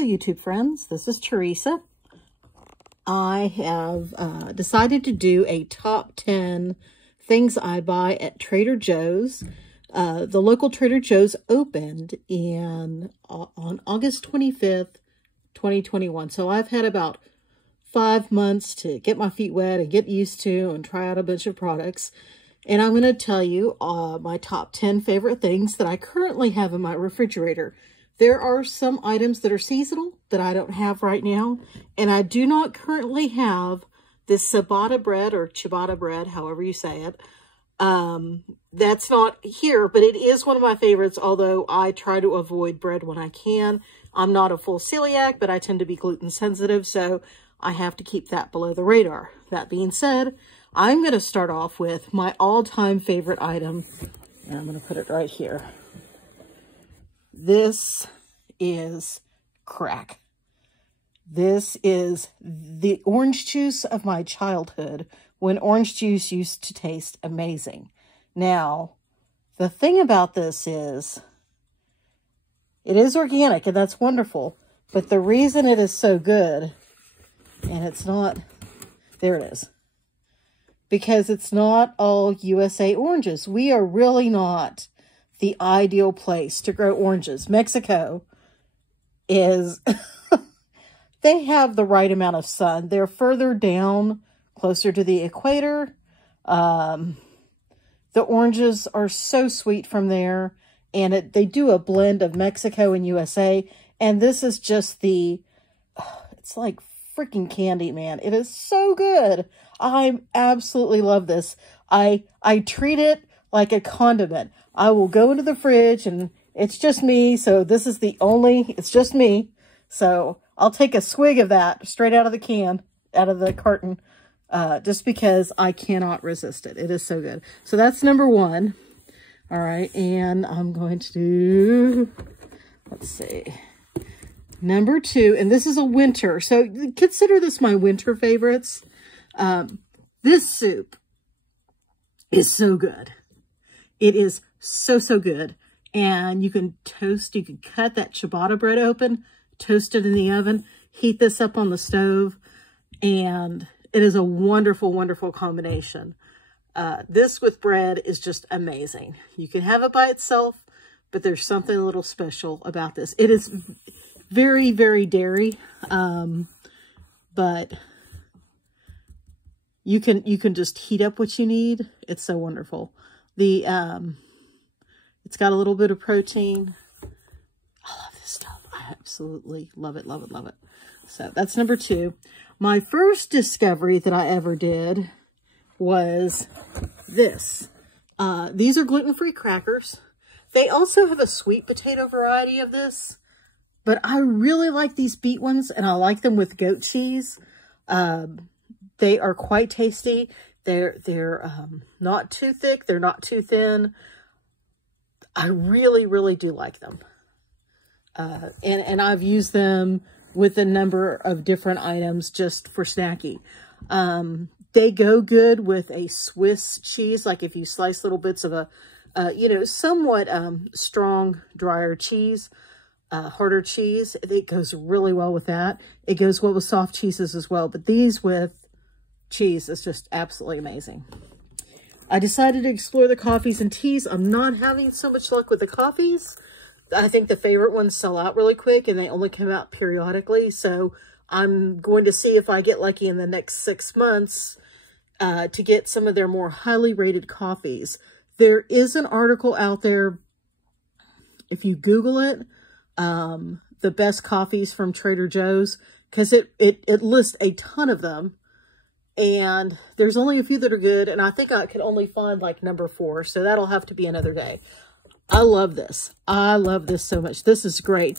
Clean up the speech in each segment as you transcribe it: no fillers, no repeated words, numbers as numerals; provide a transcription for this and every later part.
Hello, YouTube friends. This is Teresa. I have decided to do a top 10 things I buy at Trader Joe's. The local Trader Joe's opened on August 25th, 2021. So I've had about 5 months to get my feet wet and get used to and try out a bunch of products. And I'm going to tell you my top 10 favorite things that I currently have in my refrigerator. There are some items that are seasonal that I don't have right now. And I do not currently have this ciabatta bread or ciabatta bread, however you say it. That's not here, but it is one of my favorites, although I try to avoid bread when I can. I'm not a full celiac, but I tend to be gluten sensitive, so I have to keep that below the radar. That being said, I'm going to start off with my all-time favorite item, and I'm going to put it right here. This is crack. This is the orange juice of my childhood, when orange juice used to taste amazing. Now, the thing about this is, it is organic, and that's wonderful, but the reason it is so good, and it's not, there it is, because it's not all USA oranges. We are really not the ideal place to grow oranges. Mexico is, they have the right amount of sun. They're further down, closer to the equator. The oranges are so sweet from there, and they do a blend of Mexico and USA, and this is just it's like freaking candy, man. It is so good. I absolutely love this. I treat it like a condiment. I will go into the fridge, and it's just me, so this is it's just me. So I'll take a swig of that straight out of the can, out of the carton, just because I cannot resist it. It is so good. So that's number one. All right, and I'm going to do, let's see, number two, and this is a winter. So consider this my winter favorites. This soup is so good. It is so good. And you can cut that ciabatta bread open, toast it in the oven, heat this up on the stove, and it is a wonderful, wonderful combination. This with bread is just amazing. You can have it by itself, but there's something a little special about this. It is very, very dairy, but you can just heat up what you need. It's so wonderful. It's got a little bit of protein. I love this stuff. I absolutely love it, love it, love it. So that's number two. My first discovery that I ever did was this. These are gluten-free crackers. They also have a sweet potato variety of this, but I really like these beet ones, and I like them with goat cheese. They are quite tasty. They're not too thick. They're not too thin. I really, really do like them. And I've used them with a number of different items just for snacking. They go good with a Swiss cheese, like if you slice little bits of a, somewhat strong, drier cheese, harder cheese. It goes really well with that. It goes well with soft cheeses as well. But these with cheese is just absolutely amazing. I decided to explore the coffees and teas. I'm not having so much luck with the coffees. I think the favorite ones sell out really quick, and they only come out periodically. So I'm going to see if I get lucky in the next 6 months to get some of their more highly rated coffees. There is an article out there, if you Google it, the best coffees from Trader Joe's, because it lists a ton of them. And there's only a few that are good, and I think I could only find like number 4, so that'll have to be another day. I love this. I love this so much. This is great.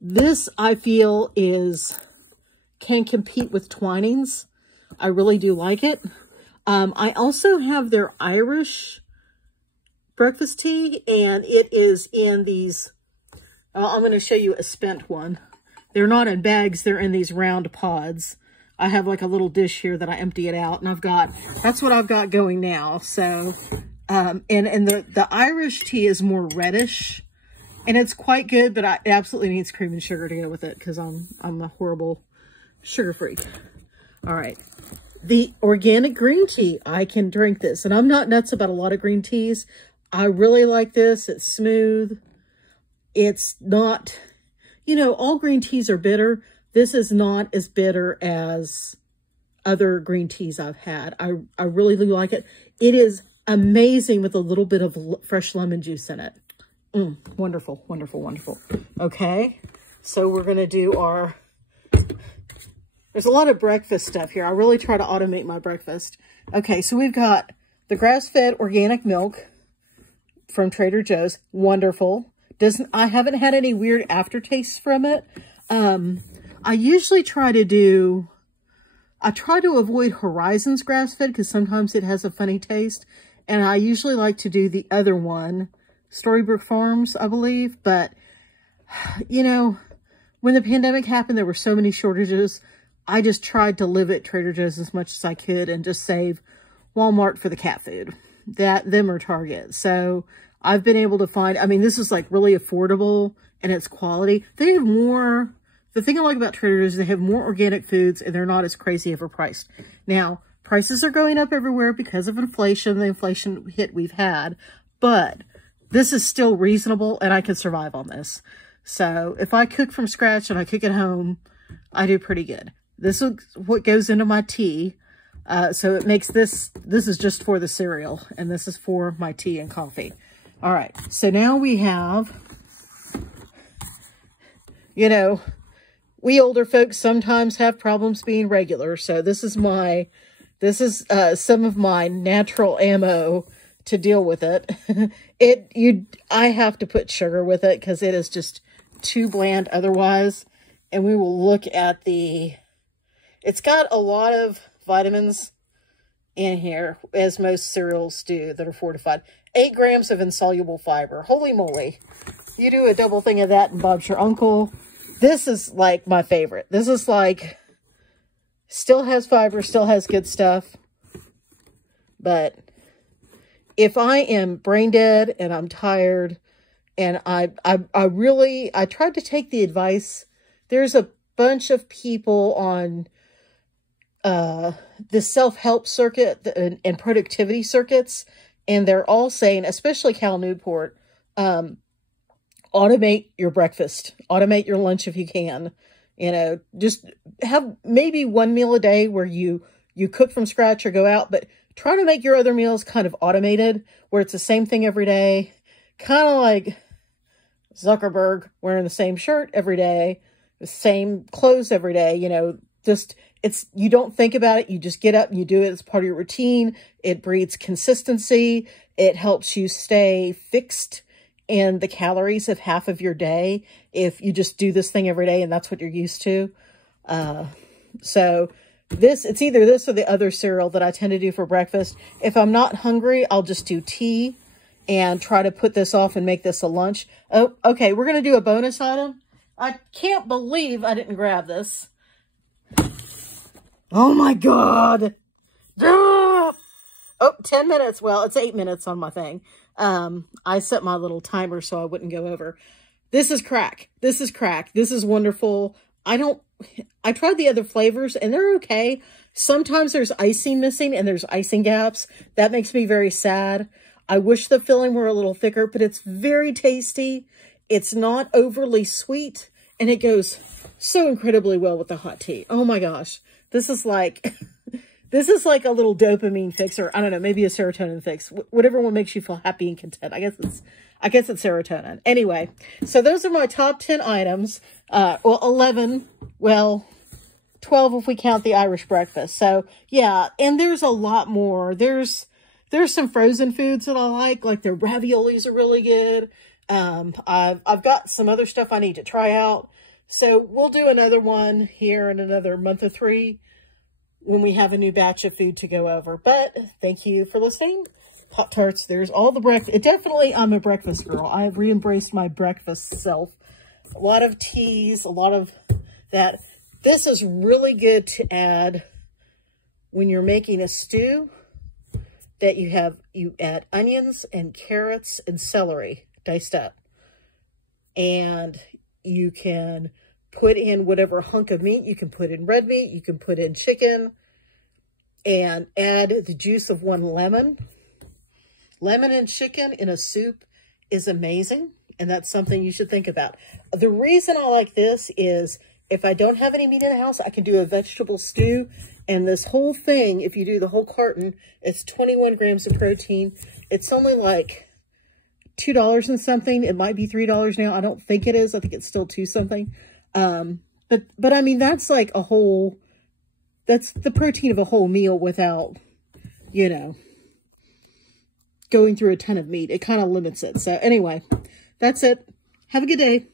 This, I feel, can compete with Twinings. I really do like it. I also have their Irish breakfast tea, and it is in these, I'm going to show you a spent one. They're not in bags. They're in these round pods. I have like a little dish here that I empty it out, and that's what I've got going now. So, and the Irish tea is more reddish, And it's quite good, but it absolutely needs cream and sugar to go with it because I'm a horrible sugar freak. All right. The organic green tea, I can drink this. And I'm not nuts about a lot of green teas. I really like this. It's smooth. It's not, you know, all green teas are bitter. This is not as bitter as other green teas I've had. I really do like it. It is amazing with a little bit of fresh lemon juice in it. Wonderful, wonderful, wonderful. Okay, so we're going to do our... There's a lot of breakfast stuff here. I really try to automate my breakfast. Okay, so we've got the grass-fed organic milk from Trader Joe's. Wonderful. I haven't had any weird aftertastes from it. I usually try to avoid Horizon's grass-fed because sometimes it has a funny taste. And I usually like to do the other one, Story Brook Farms, I believe. But, you know, when the pandemic happened, there were so many shortages. I just tried to live at Trader Joe's as much as I could and just save Walmart for the cat food. Them or Target. So I've been able to find, I mean, this is like really affordable and it's quality. They have more, the thing I like about Trader Joe's is they have more organic foods and they're not as crazy overpriced. Now, prices are going up everywhere because of inflation, the inflation hit we've had, but this is still reasonable and I can survive on this. So if I cook from scratch and I cook at home, I do pretty good. This is what goes into my tea. So it makes this is just for the cereal, and this is for my tea and coffee. All right, so now we have, you know, we older folks sometimes have problems being regular. So this is some of my natural ammo to deal with it. I have to put sugar with it because it is just too bland otherwise. And we will look at it's got a lot of vitamins in here, as most cereals do that are fortified. 8 grams of insoluble fiber. Holy moly. You do a double thing of that and Bob's your uncle. This is like my favorite. This is like, still has fiber, still has good stuff. But if I am brain dead and I'm tired and I tried to take the advice. There's a bunch of people on the self-help circuit and productivity circuits, and they're all saying, especially Cal Newport, automate your breakfast, automate your lunch if you can. You know, just have maybe one meal a day where you cook from scratch or go out, but try to make your other meals kind of automated, where it's the same thing every day. Kind of like Zuckerberg wearing the same shirt every day, the same clothes every day, you know, you don't think about it. You just get up and you do it as part of your routine. It breeds consistency. It helps you stay fixed in the calories of half of your day if you just do this thing every day and that's what you're used to. So it's either this or the other cereal that I tend to do for breakfast. If I'm not hungry, I'll just do tea and try to put this off and make this a lunch. Oh, okay. We're going to do a bonus item. I can't believe I didn't grab this. Oh my God. Ah! Oh, 10 minutes. Well, it's 8 minutes on my thing. I set my little timer so I wouldn't go over. This is crack. This is crack. This is wonderful. I tried the other flavors and they're okay. Sometimes there's icing missing and there's icing gaps. That makes me very sad. I wish the filling were a little thicker, but it's very tasty. It's not overly sweet and it goes so incredibly well with the hot tea. Oh my gosh. This is like a little dopamine fix, or I don't know, maybe a serotonin fix. Whatever one makes you feel happy and content. I guess it's serotonin. Anyway, so those are my top 10 items. Well, 11. Well, 12 if we count the Irish breakfast. So yeah, and there's a lot more. There's some frozen foods that I like their raviolis are really good. I've got some other stuff I need to try out. So we'll do another one here in another month or 3 when we have a new batch of food to go over. But thank you for listening. Pop-Tarts, there's all the breakfast. I'm a breakfast girl. I've re-embraced my breakfast self. A lot of teas, a lot of that. This is really good to add when you're making a stew that you add onions and carrots and celery diced up. and you can put in whatever hunk of meat. You can put in red meat, you can put in chicken, and add the juice of 1 lemon. Lemon and chicken in a soup is amazing, and that's something you should think about. The reason I like this is if I don't have any meat in the house, I can do a vegetable stew, and this whole thing, if you do the whole carton, it's 21 grams of protein. It's only like $2 and something. It might be $3 now. I don't think it is. I think it's still 2 something. But I mean, that's like a whole, that's the protein of a whole meal without, you know, going through a ton of meat. It kind of limits it. So anyway, that's it. Have a good day.